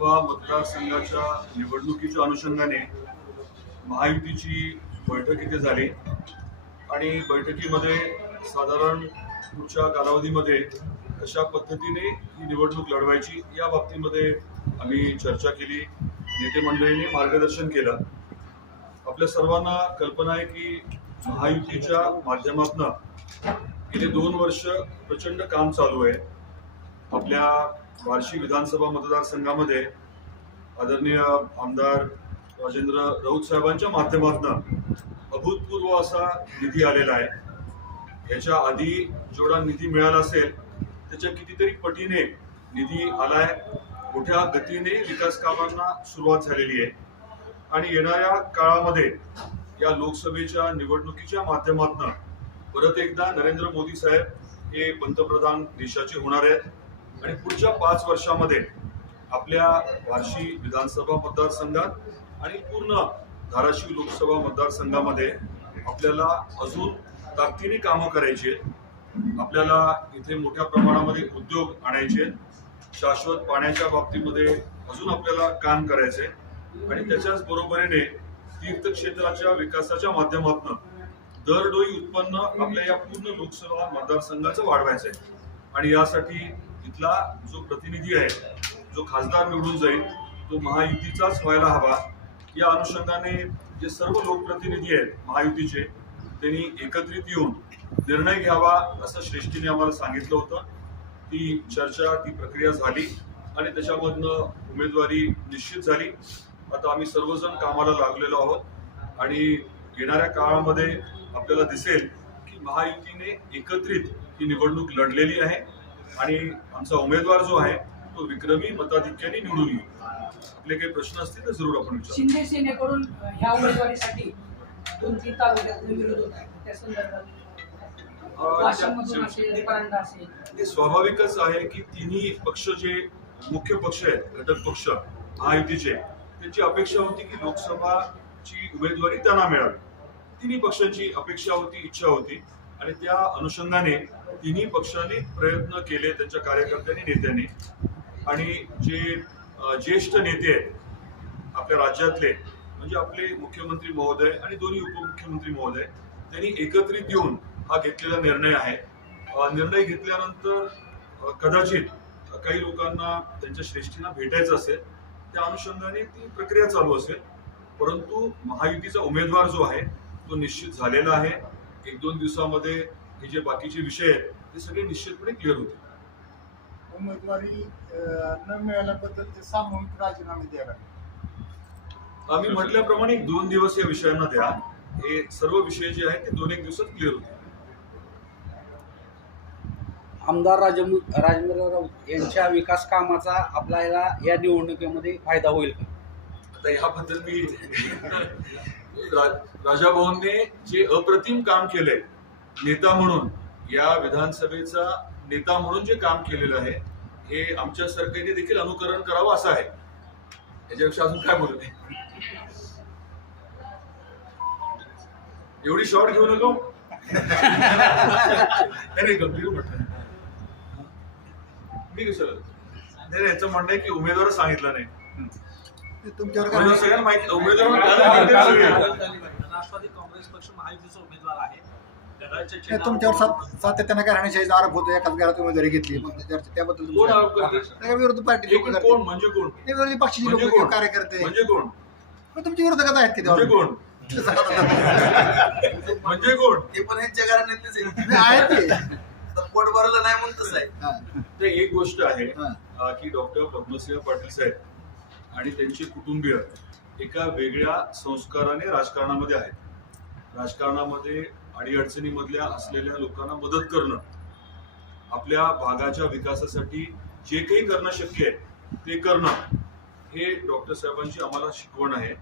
विधानसभा मतदारसंघाच्या निवडणुकीच्या अनुषंगाने महायुतीची बैठक इथे झाली आणि बैठकीमध्ये साधारण पुढच्या कालावधीमध्ये कशा पद्धतीने ही निवडणूक लढवायची या बाबतीमध्ये आम्ही चर्चा केली. नेते मंडळींनी मार्गदर्शन केलं. आपल्या सर्वांना कल्पना आहे की महायुतीच्या माध्यमातून गेले 2 वर्ष प्रचंड काम चालू आहे. आपल्या बार्शी विधानसभा मतदारसंघामध्ये आदरणीय आमदार राजेंद्र राऊत साहेबांच्या माध्यमातून अभूतपूर्व असा निधी आलेला आहे. याच्या आधी जेवढा निधी मिळाला असेल त्याच्या कितीतरी पटीने निधी आलाय. मोठ्या गतीने विकास कामांना सुरुवात झालेली आहे आणि येणाऱ्या काळामध्ये या लोकसभेच्या निवडणुकीच्या माध्यमातून परत एकदा नरेंद्र मोदी साहेब हे पंतप्रधान देशाचे होणार आहेत आणि पुढच्या 5 वर्षामध्ये आपल्या बार्शी विधानसभा मतदारसंघात आणि पूर्ण धाराशिव लोकसभा मतदारसंघामध्ये आपल्याला अजून ताकदीने कामं करायची आहेत. आपल्याला इथे मोठ्या प्रमाणामध्ये उद्योग आणायचे, शाश्वत पाण्याच्या बाबतीमध्ये अजून आपल्याला काम करायचंय आणि त्याच्याच बरोबरीने तीर्थक्षेत्राच्या विकासाच्या माध्यमातून दरडोई उत्पन्न आपल्या या पूर्ण लोकसभा मतदारसंघाचं वाढवायचंय आणि यासाठी इथला जो प्रतिनिधी आहे, जो खासदार निवडून जाईल तो महायुतीचाच व्हायला हवा. या अनुषंगाने जे सर्व लोकप्रतिनिधी आहेत महायुतीचे त्यांनी एकत्रित येऊन निर्णय घ्यावा असं श्रेष्ठीने आम्हाला सांगितलं होतं. ती चर्चा, ती प्रक्रिया झाली आणि त्याच्यामधनं उमेदवारी निश्चित झाली. आता आम्ही सर्वजण कामाला लागलेलो आहोत आणि येणाऱ्या काळामध्ये आपल्याला दिसेल की महायुतीने एकत्रित ही निवडणूक लढलेली आहे आणि आमचा उमेदवार जो आहे तो विक्रमी मताधिक्याने निवडून येईल. आपले काही प्रश्न असतील तर जरूर आपण विचारू. शिंदे सेनेकडून ह्या उमेदवारीसाठी 2-3 तालुक्यात विरोध होत आहे. त्या संदर्भात हे स्वाभाविकच आहे की तिन्ही पक्ष जे मुख्य पक्ष आहेत, घटक पक्ष महायुतीचे, त्यांची अपेक्षा होती की लोकसभाची उमेदवारी त्यांना मिळावी. तिन्ही पक्षांची अपेक्षा होती, इच्छा होती आणि त्या अनुषंगाने तिन्ही पक्षांनी प्रयत्न केले, त्यांच्या कार्यकर्त्यांनी, नेत्यांनी. आणि जे ज्येष्ठ नेते आहेत आपल्या राज्यातले, म्हणजे आपले मुख्यमंत्री महोदय आणि दोन्ही उपमुख्यमंत्री महोदय, त्यांनी एकत्रित येऊन हा घेतलेला निर्णय आहे. निर्णय घेतल्यानंतर कदाचित काही लोकांना त्यांच्या श्रेष्ठींना भेटायचं असेल, त्या अनुषंगाने ती प्रक्रिया चालू असेल. परंतु महायुतीचा उमेदवार जो आहे तो निश्चित झालेला आहे. 1-2 दिवसामध्ये हे जे बाकीचे विषय आहेत ते सगळे निश्चितपणे क्लिअर होतील. उमेदवारी न मिळाल्याबद्दल ते सामूहिक राजीनामे द्यावे. आम्ही म्हटल्याप्रमाणे 2 दिवस या विषयांना द्या. हे सर्व विषय जे आहेत ते 2-1 दिवसात क्लिअर होतील. आमदार राजेंद्र राऊत यांच्या विकास कामाचा आपल्याला या निवडणुकीमध्ये फायदा होईल का? आता याबद्दल मी राजाभाऊंनी जे अप्रतिम काम केलंय नेता म्हणून, या विधानसभेचा नेता म्हणून जे काम केलेलं आहे हे आमच्या सरकारने देखील अनुकरण करावं असं आहे. याच्यापेक्षा अजून काय बोलू नये. एवढी शॉर्ट घेऊ नको. नाही गंभीर म्हटलं मी कशाला. नाही, याचं म्हणणं आहे की उमेदवार सांगितलं नाही. सगळ्यांना माहिती उमेदवार राष्ट्रवादी काँग्रेस पक्ष महायुतीचा उमेदवार आहे. तुमच्यावर सातत्यानं घराण्याशाहीचा आरोप होतो. एकाच घरात उमेदवारी घेतली त्याबद्दल कोण आरोप करते? विरोधी पार्टी कोण म्हणजे कोण? विरोधी पक्षाचे म्हणजे लोक कोण? कार्यकर्ते म्हणजे कोण? तुमच्या विरोधकात आहेत की म्हणजे कोण? म्हणजे कोण? ते पण यांच्या घराण्यातलेच आहेत ते. पोट भरलं नाही म्हणून तसं आहे. ते एक गोष्ट आहे की डॉक्टर पद्मसिंह पाटील साहेब आणि त्यांचे कुटुंबीय एका वेगळ्या संस्काराने राजकारणामध्ये आहेत. राजकारणामध्ये अडीअडचणीमधल्या असलेल्या लोकांना मदत करणं, आपल्या भागाच्या विकासासाठी जे काही करणं शक्य आहे ते करणं, हे डॉक्टर साहेबांची आम्हाला शिकवण आहे.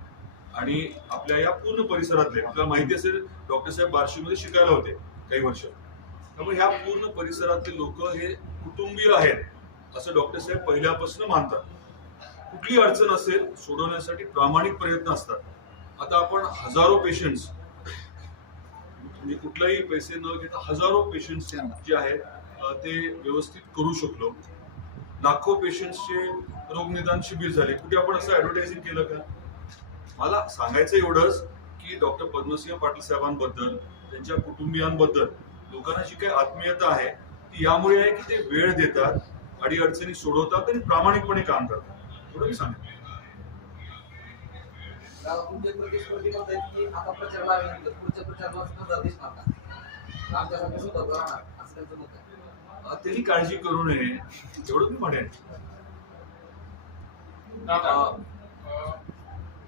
आणि आपल्या या पूर्ण परिसरातले, आपल्याला माहिती असेल डॉक्टर साहेब बार्शीमध्ये शिकायला होते काही वर्ष, त्यामुळे ह्या पूर्ण परिसरातले लोक हे कुटुंबीय आहेत असं डॉक्टर साहेब पहिल्यापासून मानतात. कुठली अडचण असेल सोडवण्यासाठी प्रामाणिक प्रयत्न असतात. आता आपण हजारो पेशंट्स, म्हणजे कुठलाही पैसे न घेता हजारो पेशंट्स जे आहेत ते व्यवस्थित करू शकलो. लाखो पेशंट्सचे रोगनिदान शिबिर झाले, कुठे आपण असं ऍडव्हर्टायझिंग केलं का? मला सांगायचं एवढंच की डॉक्टर पद्मसिंह पाटील साहेबांबद्दल, त्यांच्या कुटुंबियांबद्दल लोकांना जी काही आत्मीयता आहे ती यामुळे आहे की ते वेळ देतात, अडीअडचणी सोडवतात आणि प्रामाणिकपणे काम करतात. एवढं मी सांगेन. तुमचे प्रतिस्पर्धी म्हणतात की आता प्रचार लागल्यानंतर पुढच्या प्रचाराला स्पर्धा दिसणार का? आमच्यासाठी सुद्धा राहणार असं त्यांचं मत आहे. त्यांनी काळजी करू नये एवढं मी म्हणेन.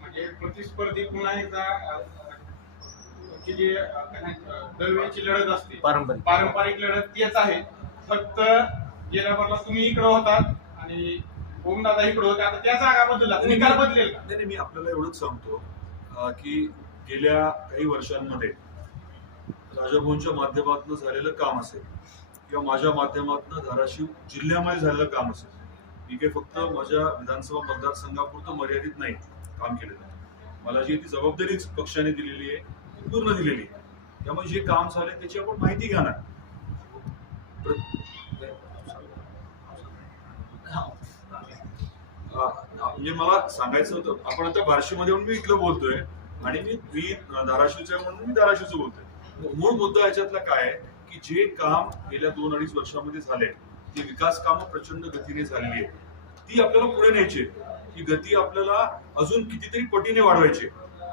म्हणजे प्रतिस्पर्धी पुन्हा एकदा ची जी दरवेळची लढत असते पारंपरिक लढत तीच आहे. फक्त गेल्या वर्षाला तुम्ही इकडे होतात आणि ओमदादा इकडे होते, आता त्या जागा बदलला, निकाल बदलेल का? नाही, मी आपल्याला एवढंच सांगतो की गेल्या काही वर्षांमध्ये राजभवनच्या माध्यमातून झालेलं काम असेल किंवा माझ्या माध्यमातून धाराशिव जिल्ह्यामध्ये झालेलं काम असेल, मी काही फक्त माझ्या विधानसभा मतदारसंघापुरतं मर्यादित नाही काम केलेलं आहे. मला जी ती जबाबदारीच पक्षाने दिलेली आहे ती पूर्ण दिलेली आहे. त्यामुळे जे काम झाले त्याची आपण माहिती घ्या ना. म्हणजे मला सांगायचं होतं, आपण आता बार्शीमध्ये म्हणून मी इथलं बोलतोय आणि मी धाराशिवचा म्हणून मी धाराशिवचं बोलतोय. मूळ मुद्दा याच्यातला काय आहे की जे काम गेल्या 2-2.5 वर्षामध्ये झाले, जी विकास कामं प्रचंड गतीने झालेली आहे, ती आपल्याला पुढे न्यायची. ही गती आपल्याला अजून कितीतरी पटीने वाढवायची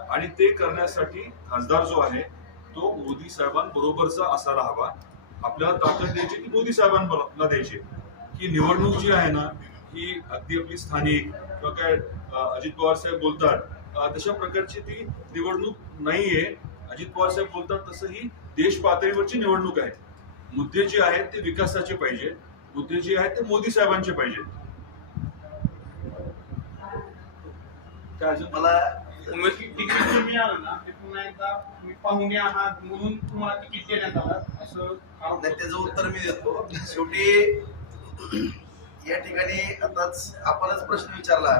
आणि ते करण्यासाठी खासदार जो आहे तो मोदी साहेबांबरोबरचा असायला हवा. आपल्याला ताकद द्यायची ती मोदी साहेबांना द्यायची. ही निवडणूक जी आहे ना ही अगदी आपली स्थानिक किंवा काय अजित पवार साहेब बोलतात तशा प्रकारची ती निवडणूक नाहीये. अजित पवार साहेब बोलतात तसं ही देश पातळीवरची निवडणूक आहे. मुद्दे जे आहेत ते विकासाचे पाहिजे, मुद्दे जे आहेत ते मोदी साहेबांचे पाहिजे. काय अजून मला तिकीट जे मिळालं ना ते पुन्हा एकदा तुम्ही पाहुणे आहात म्हणून तुम्हाला तिकीट देण्यात आलं असं आरोप नाही, त्याचं उत्तर मी देतो. शेवटी या ठिकाणी आताच आपणच प्रश्न विचारला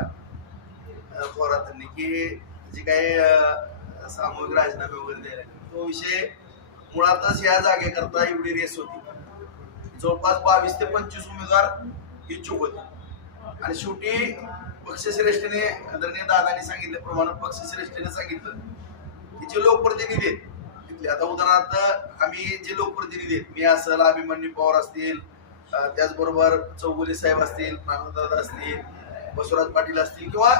थोरातांनी की जे काही सामूहिक राजीनामे वगैरे द्यायला, तो विषय मुळातच या जागेकरता एवढी रेस होती. जवळपास 22 ते 25 उमेदवार इच्छुक होते आणि शेवटी पक्षश्रेष्ठीने आदरणीय दादांनी सांगितल्याप्रमाणे पक्षश्रेष्ठीने सांगितलं की जे लोकप्रतिनिधी आहेत तिथले, आता उदाहरणार्थ आम्ही जे लोकप्रतिनिधी आहेत, मी असेल, अभिमन्यू पवार असतील, त्याचबरोबर चौगुले साहेब असतील, नानादादा असतील, बसवराज पाटील असतील किंवा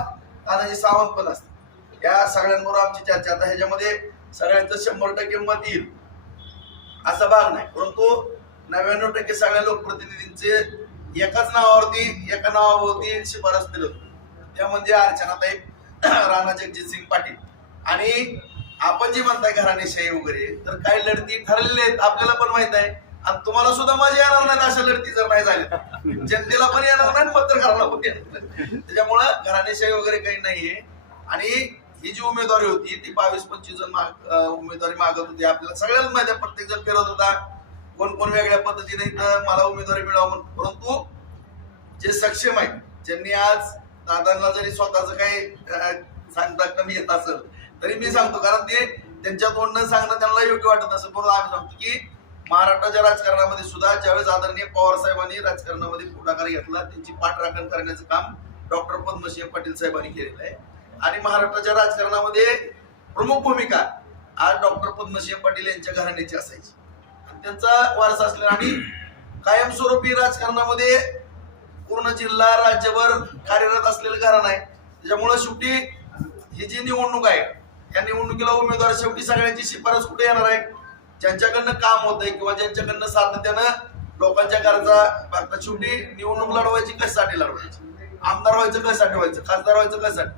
दादाजी सावंत पण असतील, या सगळ्यांबरोबर आमची चर्चा. आता ह्याच्यामध्ये सगळ्यांचं 100% मत येईल असा भाग नाही, परंतु 99% सगळ्या लोकप्रतिनिधींचे एका नावावरती शिफारस दिलं. त्या म्हणजे अर्चनाताई राणा जगजितसिंग पाटील. आणि आपण जे म्हणताय घराणेशाही वगैरे, तर काही लढती ठरलेल्या आहेत आपल्याला पण माहित आहे आणि तुम्हाला सुद्धा मजा येणार नाहीत अशा लढती जर नाही झाल्या. जनतेला पण येणार नाही, पत्रकाराला पण येणार नाही. त्याच्यामुळं घराणेशाही वगैरे काही नाहीये. आणि ही जी उमेदवारी होती ती 22-25 जण उमेदवारी मागत होती. आपल्याला सगळ्यांना माहिती आहे, प्रत्येक जण फिरत होता, कोण कोण वेगळ्या पद्धतीने तर मला उमेदवारी मिळावं म्हणून. परंतु जे सक्षम आहेत, ज्यांनी आज दादांना जरी स्वतःच काही सांगता कमी येत असेल तरी मी सांगतो, कारण ते त्यांच्या तोंडनं सांगणं त्यांना योग्य वाटत असेल, म्हणून आम्ही सांगतो की महाराष्ट्राच्या राजकारणामध्ये सुद्धा ज्यावेळेस आदरणीय पवार साहेबांनी राजकारणामध्ये पुढाकार घेतला, त्यांची पाठराखण करण्याचं काम डॉक्टर पद्मसिंह पाटील साहेबांनी केलेलं आहे. आणि महाराष्ट्राच्या राजकारणामध्ये प्रमुख भूमिका आज डॉक्टर पद्मसिंह पाटील यांच्या घराण्याची असायची आणि त्यांचा वारसा असलेला आणि कायमस्वरूपी राजकारणामध्ये पूर्ण जिल्हा राज्यभर कार्यरत असलेलं घराणं आहे. त्याच्यामुळे शेवटी ही जी निवडणूक आहे या निवडणुकीला उमेदवार शेवटी सगळ्यांची शिफारस कुठे येणार आहे, ज्यांच्याकडनं काम होत आहे किंवा ज्यांच्याकडनं सातत्यानं लोकांच्या गरजा भागतात. शेवटी निवडणूक लढवायची कशासाठी लढवायची, आमदार व्हायचं कशासाठी व्हायचं, खासदार व्हायचं कशासाठी,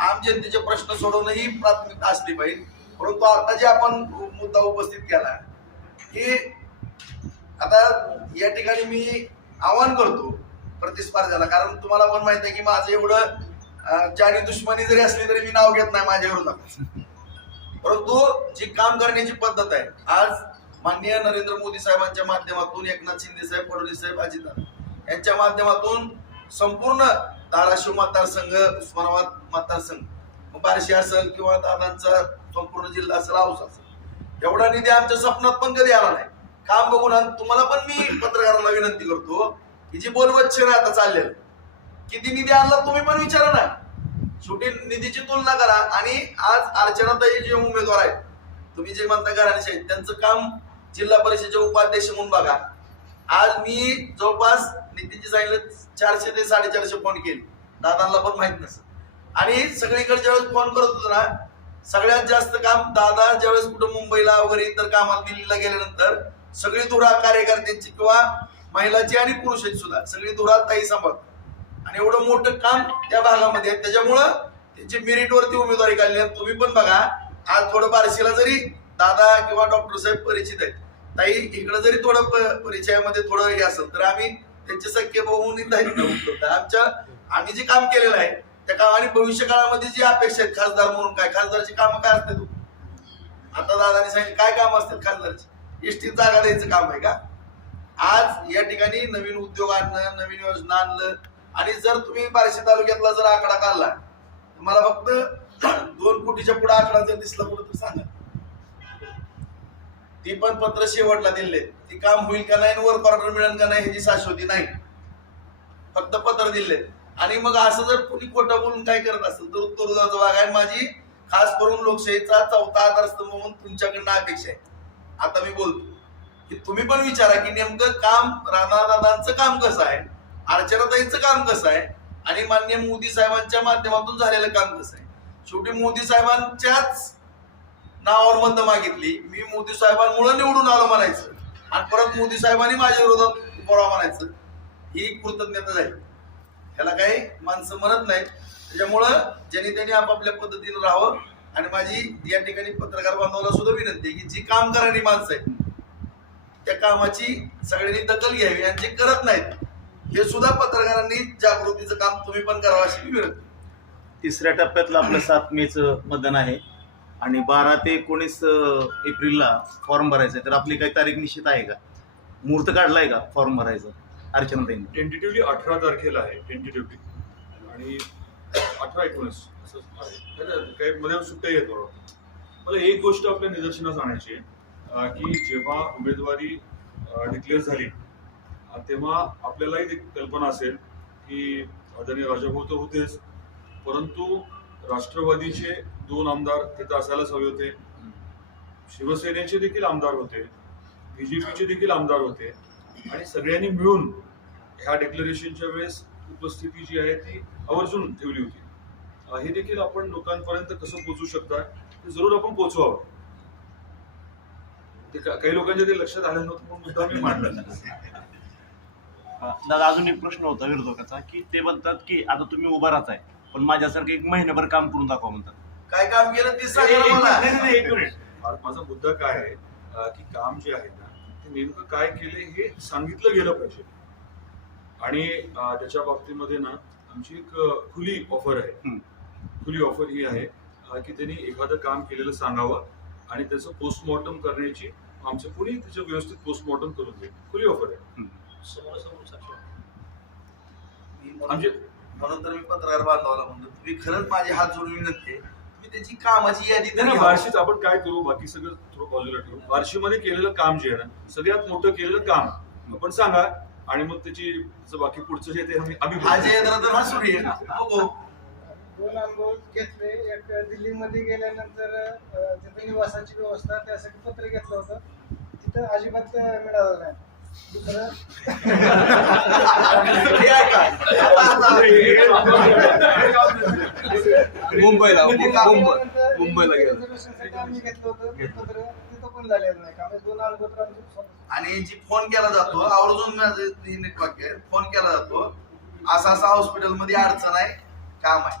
आम जनतेचे प्रश्न सोडवणं ही प्राथमिकता असली पाहिजे. परंतु आता जे आपण मुद्दा उपस्थित केला की आता या ठिकाणी मी आवाहन करतो प्रतिस्पर्ध्याला, कारण तुम्हाला पण माहित आहे की माझं एवढं जाणी दुश्मनी जरी असली तरी मी नाव घेत नाही माझ्या विरोधात. परंतु जी काम करण्याची पद्धत आहे, आज माननीय नरेंद्र मोदी साहेबांच्या माध्यमातून, एकनाथ शिंदे साहेब, फडणवीस साहेब, अजितदादा यांच्या माध्यमातून संपूर्ण धाराशिव मतदारसंघ, उस्मानाबाद मतदारसंघ, बार्शी असेल किंवा दादांचा संपूर्ण जिल्हा असेल, औसा असेल, एवढा निधी आमच्या स्वप्नात पण कधी आला नाही. काम बघून तुम्हाला पण मी पत्रकारांना विनंती करतो की जी बोलवच्छन आता चाललेलं किती निधी आणला तुम्ही पण विचारा ना. शेवटी निधीची तुलना करा. आणि आज अर्चनाताई जे उमेदवार आहेत, तुम्ही जे म्हणता घराण्याचे आहेत, त्यांचं काम जिल्हा परिषदेचे उपाध्यक्ष म्हणून बघा. आज मी जवळपास नितीनजी सांगितलं 400 ते 450 फोन केले, दादांना पण माहित नसतं. आणि सगळीकडे ज्यावेळेस फोन करत होतो ना, सगळ्यात जास्त काम दादा ज्यावेळेस कुठं मुंबईला वगैरे इतर कामाला दिल्लीला गेल्यानंतर सगळी धुरा कार्यकर्त्यांची किंवा महिलाची आणि पुरुषांची सुद्धा सगळी धुरा ताई सांभाळतात. आणि एवढं मोठं काम त्या भागामध्ये आहे, त्याच्यामुळं त्यांची मेरिटवरती उमेदवारी काढली. आणि तुम्ही पण बघा, आज थोडं बार्शीला जरी दादा किंवा डॉक्टर साहेब परिचित आहेत, ताई इकडे जरी थोडं परिचयामध्ये थोडं हे असेल तर आम्ही त्यांचे सख्य भाऊ आम्ही जे काम केलेलं आहे त्या कामाने भविष्य काळामध्ये जी अपेक्षा आहेत खासदार म्हणून, काय खासदारची कामं काय असतात, आता दादाने सांगितलं काय काम असतात खासदारची, एसटी जागा द्यायचं काम आहे का? आज या ठिकाणी नवीन उद्योग आणणं, नवीन योजना आणलं. आणि जर तुम्ही बार्शी तालुक्यातला जर आकडा काढला, मला फक्त 2 कोटीच्या पुढे आकडा जर दिसला कुठं तर सांगा. ती पण पत्र शेवटला दिले, ती काम होईल का नाही, वर्क ऑर्डर मिळेल का नाही ह्याची शाश्वती नाही, फक्त पत्र दिले. आणि मग असं जर कोणी खोटं बोलून काय करत असेल तर उत्तरदायित्व वागाय. माझी खास करून लोकशाहीचा 4था आधारस्तंभ म्हणून तुमच्याकडनं अपेक्षा आहे. आता मी बोलतो की तुम्ही पण विचारा की नेमकं काम राणादादांचं काम कसं आहे, अर्चनाताईंचं काम कसं आहे, आणि माननीय मोदी साहेबांच्या माध्यमातून झालेलं काम कसं आहे. शेवटी मोदी साहेबांच्याच नावावर मतं मागितली, मी मोदी साहेबांमुळे निवडून आलो म्हणायचं, आणि परत मोदी साहेबांनी माझ्या विरोधात बोला म्हणायचं, ही कृतज्ञता झाली. ह्याला काही माणसं म्हणत नाहीत. त्याच्यामुळं ज्यांनी त्यांनी आपापल्या पद्धतीने राहावं. आणि माझी या ठिकाणी पत्रकार बांधवाला सुद्धा विनंती आहे की जी काम करणारी माणसं आहेत त्या कामाची सगळ्यांनी दखल घ्यावी, आणि जे करत नाहीत हे सुद्धा पत्रकारांनी जागृतीचं काम तुम्ही पण करावं अशी विनंती. 3ऱ्या टप्प्यातलं आपलं 7 मेचं मतदान आहे आणि 12 ते 19 एप्रिलला फॉर्म भरायचा आहे. तर आपली काही तारीख निश्चित आहे का, मुहूर्त काढलाय का फॉर्म भरायचा अर्चनाताईंनी? टेंटेटिव्हली 18 तारखेला आहे, टेंटेटिव्हली, आणि 18-19 असं आहे. काही मध्ये सुट्ट्या येत बरोबर. मला एक गोष्ट आपल्या निदर्शनास आणायची आहे की जेव्हा उमेदवारी डिक्लेअर झाली तेव्हा आपल्यालाही ती कल्पना असेल की आदरणीय राजाभाऊ तर होतेच, परंतु राष्ट्रवादीचे 2 आमदार तिथं असायलाच हवे होते, शिवसेनेचे देखील आमदार होते, बीजेपीचे देखील आमदार होते, आणि सगळ्यांनी मिळून ह्या डिक्लेरेशनच्या वेळेस उपस्थिती जी आहे ती आवर्जून ठेवली होती. हे देखील आपण लोकांपर्यंत कसं पोहोचू शकता ते जरूर आपण पोहोचवावं. ते काही लोकांच्या ते लक्षात आलं नव्हतं म्हणून मुद्दा मी मांडला. दादा अजून एक प्रश्न होता विरोधकाचा की ते म्हणतात की आता तुम्ही उभा राहताय पण माझ्यासारखं 1 महिनाभर काम करून दाखवा म्हणतात. काय काम केलं ते सांगा मला. नाही, 1 मिनिट. माझा मुद्दा काय आहे की काम जे आहे ना ते नेमकं काय केलंय हे सांगितलं गेलं पाहिजे. आणि त्याच्या बाबतीमध्ये ना आमची एक खुली ऑफर आहे. खुली ऑफर ही आहे की त्यांनी एखादं काम केलेलं सांगावं आणि त्याचं पोस्टमॉर्टम करण्याची आमचं कुणी त्याचं व्यवस्थित पोस्टमॉर्टम करून देईल. खुली ऑफर आहे. म्हणून तर मी पत्रकार बांधवाला म्हणतो तुम्ही खरंच माझे हात जोडून विनंती आहे, तुम्ही त्याची कामाची यादी नाही, बार्शीच आपण काय करू, बाकी सगळं थोडं बाजूला ठेवू. बार्शीमध्ये केलेलं काम जे आहे ना सगळ्यात मोठं केलेलं काम आपण सांगा, आणि मग त्याचं बाकी पुढचं जे ते आम्ही बघू. 2 अनुभव घेतले. एक दिल्लीमध्ये गेल्यानंतर तिथे निवासाची व्यवस्था त्यासाठी पत्र घेतलं होतं, तिथं अजिबात मिळालं नाही. दुसरं मुंबईला रिझर्वेशनसाठी आम्ही घेतलं होतं पत्र, तिथं पण झालेलं नाही. आम्ही 2 अनुभव तर आमचे. आणि जी फोन केला जातो आवर्जून वाक्य फोन केला जातो असं असं हॉस्पिटलमध्ये अडचण आहे, काम आहे,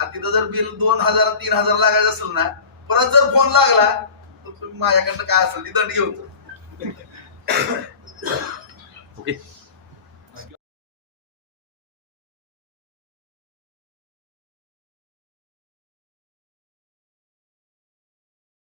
आणि तिथं जर बिल 2000-3000 लागायचं असेल ना, परत जर फोन लागला तर तुम्ही माझ्याकडनं काय असेल ती दंड घेऊन ओके.